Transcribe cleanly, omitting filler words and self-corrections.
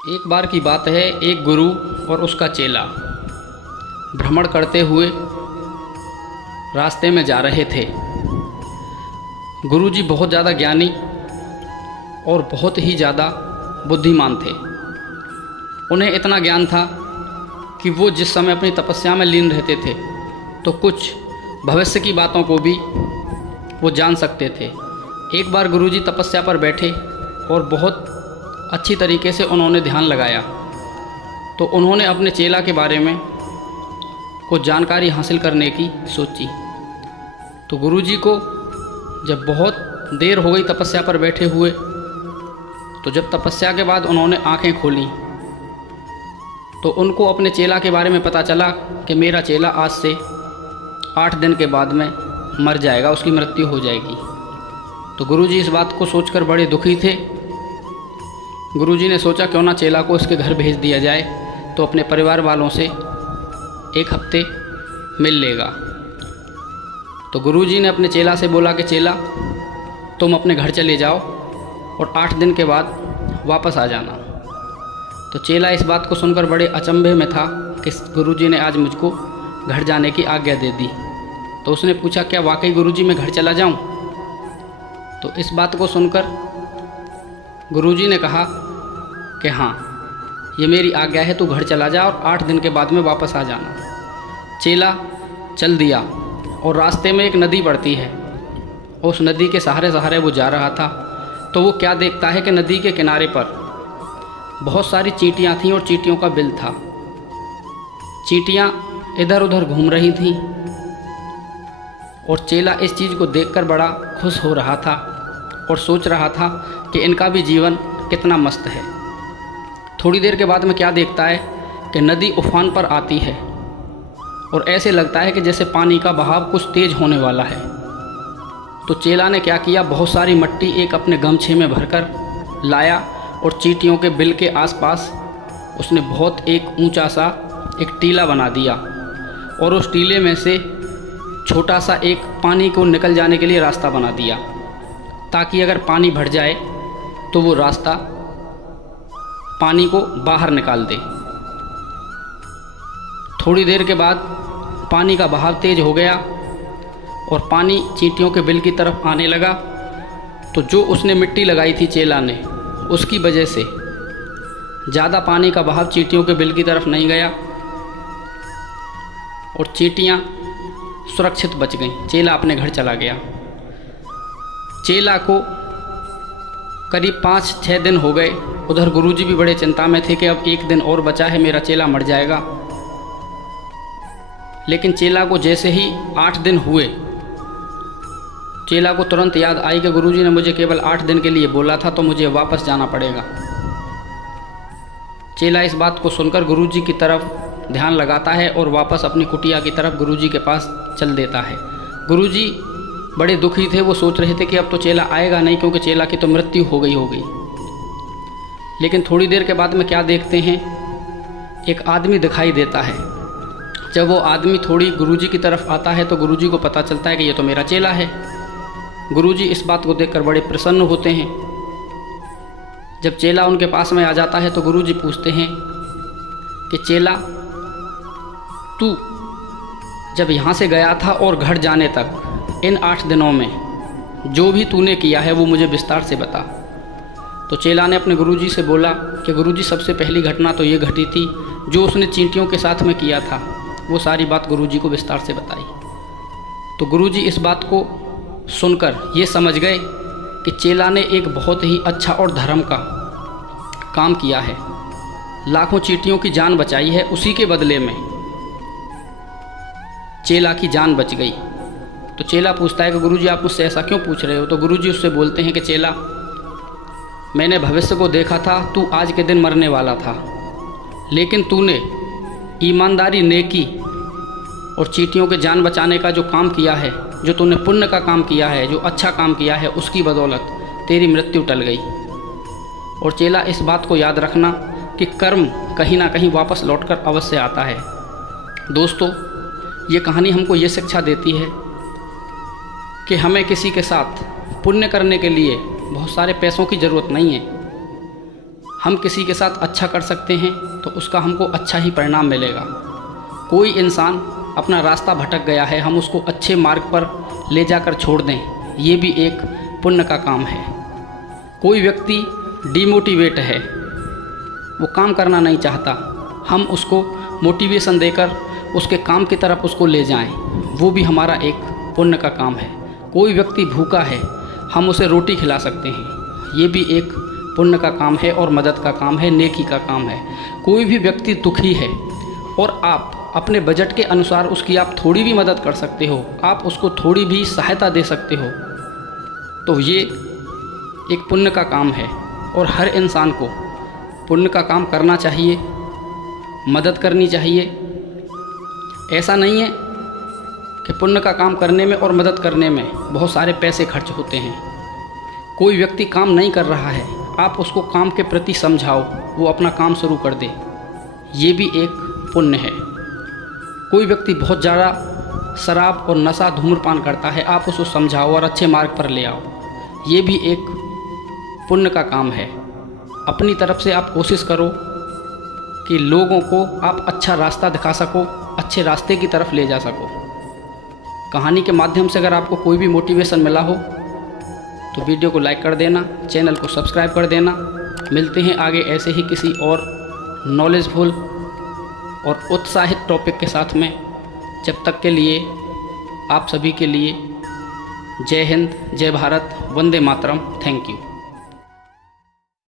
एक बार की बात है, एक गुरु और उसका चेला भ्रमण करते हुए रास्ते में जा रहे थे। गुरुजी बहुत ज़्यादा ज्ञानी और बहुत ही ज़्यादा बुद्धिमान थे। उन्हें इतना ज्ञान था कि वो जिस समय अपनी तपस्या में लीन रहते थे तो कुछ भविष्य की बातों को भी वो जान सकते थे। एक बार गुरुजी तपस्या पर बैठे और बहुत अच्छी तरीके से उन्होंने ध्यान लगाया तो उन्होंने अपने चेला के बारे में कुछ जानकारी हासिल करने की सोची। तो गुरुजी को जब बहुत देर हो गई तपस्या पर बैठे हुए, तो जब तपस्या के बाद उन्होंने आंखें खोली तो उनको अपने चेला के बारे में पता चला कि मेरा चेला आज से 8 दिन के बाद में मर जाएगा, उसकी मृत्यु हो जाएगी। तो गुरुजी इस बात को सोचकर बड़े दुखी थे। गुरुजी ने सोचा क्यों ना चेला को इसके घर भेज दिया जाए, तो अपने परिवार वालों से 1 हफ्ते मिल लेगा। तो गुरुजी ने अपने चेला से बोला कि चेला, तुम अपने घर चले जाओ और 8 दिन के बाद वापस आ जाना। तो चेला इस बात को सुनकर बड़े अचंभे में था कि गुरुजी ने आज मुझको घर जाने की आज्ञा दे दी। तो उसने पूछा, क्या वाकई गुरुजी मैं घर चला जाऊं? तो इस बात को सुनकर गुरुजी ने कहा कि हाँ, ये मेरी आज्ञा है, तू घर चला जा और 8 दिन के बाद में वापस आ जाना। चेला चल दिया और रास्ते में एक नदी पड़ती है। उस नदी के सहारे सहारे वो जा रहा था तो वो क्या देखता है कि नदी के किनारे पर बहुत सारी चींटियाँ थीं और चींटियों का बिल था। चींटियाँ इधर उधर घूम रही थीं और चेला इस चीज़ को देखकर बड़ा खुश हो रहा था और सोच रहा था कि इनका भी जीवन कितना मस्त है। थोड़ी देर के बाद में क्या देखता है कि नदी उफान पर आती है और ऐसे लगता है कि जैसे पानी का बहाव कुछ तेज होने वाला है। तो चेला ने क्या किया, बहुत सारी मिट्टी एक अपने गमछे में भरकर लाया और चींटियों के बिल के आसपास उसने बहुत एक ऊंचा सा एक टीला बना दिया और उस टीले में से छोटा सा एक पानी को निकल जाने के लिए रास्ता बना दिया, ताकि अगर पानी भर जाए तो वो रास्ता पानी को बाहर निकाल दे। थोड़ी देर के बाद पानी का बहाव तेज हो गया और पानी चींटियों के बिल की तरफ आने लगा। तो जो उसने मिट्टी लगाई थी चेला ने, उसकी वजह से ज़्यादा पानी का बहाव चींटियों के बिल की तरफ नहीं गया और चींटियाँ सुरक्षित बच गईं। चेला अपने घर चला गया। चेला को करीब 5-6 दिन हो गए। उधर गुरुजी भी बड़े चिंता में थे कि अब 1 दिन और बचा है, मेरा चेला मर जाएगा। लेकिन चेला को जैसे ही 8 दिन हुए, चेला को तुरंत याद आई कि गुरुजी ने मुझे केवल 8 दिन के लिए बोला था, तो मुझे वापस जाना पड़ेगा। चेला इस बात को सुनकर गुरुजी की तरफ ध्यान लगाता है और वापस अपनी कुटिया की तरफ गुरुजी के पास चल देता है। गुरुजी बड़े दुखी थे। वो सोच रहे थे कि अब तो चेला आएगा नहीं, क्योंकि चेला की तो मृत्यु हो गई होगी। लेकिन थोड़ी देर के बाद में क्या देखते हैं, एक आदमी दिखाई देता है। जब वो आदमी थोड़ी गुरुजी की तरफ आता है तो गुरुजी को पता चलता है कि ये तो मेरा चेला है। गुरुजी इस बात को देखकर बड़े प्रसन्न होते हैं। जब चेला उनके पास में आ जाता है तो गुरुजी पूछते हैं कि चेला, तू जब यहाँ से गया था और घर जाने तक इन 8 दिनों में जो भी तूने किया है वो मुझे विस्तार से बता। तो चेला ने अपने गुरुजी से बोला कि गुरुजी, सबसे पहली घटना तो ये घटी थी, जो उसने चींटियों के साथ में किया था वो सारी बात गुरुजी को विस्तार से बताई। तो गुरुजी इस बात को सुनकर ये समझ गए कि चेला ने एक बहुत ही अच्छा और धर्म का काम किया है। लाखों चींटियों की जान बचाई है, उसी के बदले में चेला की जान बच गई। तो चेला पूछता है कि गुरुजी, आप मुझसे ऐसा क्यों पूछ रहे हो? तो गुरुजी उससे बोलते हैं कि चेला, मैंने भविष्य को देखा था, तू आज के दिन मरने वाला था, लेकिन तूने ईमानदारी, नेकी और चींटियों के जान बचाने का जो काम किया है, जो तूने पुण्य का काम किया है, जो अच्छा काम किया है, उसकी बदौलत तेरी मृत्यु टल गई। और चेला, इस बात को याद रखना कि कर्म कहीं ना कहीं वापस लौटकर अवश्य आता है। दोस्तों, ये कहानी हमको ये शिक्षा देती है कि हमें किसी के साथ पुण्य करने के लिए बहुत सारे पैसों की ज़रूरत नहीं है। हम किसी के साथ अच्छा कर सकते हैं तो उसका हमको अच्छा ही परिणाम मिलेगा। कोई इंसान अपना रास्ता भटक गया है, हम उसको अच्छे मार्ग पर ले जाकर छोड़ दें, ये भी एक पुण्य का काम है। कोई व्यक्ति डिमोटिवेट है, वो काम करना नहीं चाहता, हम उसको मोटिवेशन देकर उसके काम की तरफ उसको ले जाएं, वो भी हमारा एक पुण्य का काम है। कोई व्यक्ति भूखा है, हम उसे रोटी खिला सकते हैं, ये भी एक पुण्य का काम है और मदद का काम है, नेकी का काम है। कोई भी व्यक्ति दुखी है और आप अपने बजट के अनुसार उसकी आप थोड़ी भी मदद कर सकते हो, आप उसको थोड़ी भी सहायता दे सकते हो, तो ये एक पुण्य का काम है। और हर इंसान को पुण्य का काम करना चाहिए, मदद करनी चाहिए। ऐसा नहीं है कि पुण्य का काम करने में और मदद करने में बहुत सारे पैसे खर्च होते हैं। कोई व्यक्ति काम नहीं कर रहा है, आप उसको काम के प्रति समझाओ, वो अपना काम शुरू कर दे, ये भी एक पुण्य है। कोई व्यक्ति बहुत ज़्यादा शराब और नशा धूम्रपान करता है, आप उसको समझाओ और अच्छे मार्ग पर ले आओ, ये भी एक पुण्य का काम है। अपनी तरफ से आप कोशिश करो कि लोगों को आप अच्छा रास्ता दिखा सको, अच्छे रास्ते की तरफ ले जा सको। कहानी के माध्यम से अगर आपको कोई भी मोटिवेशन मिला हो तो वीडियो को लाइक कर देना, चैनल को सब्सक्राइब कर देना। मिलते हैं आगे ऐसे ही किसी और नॉलेजफुल और उत्साहित टॉपिक के साथ में। जब तक के लिए आप सभी के लिए जय हिंद, जय भारत, वंदे मातरम, थैंक यू।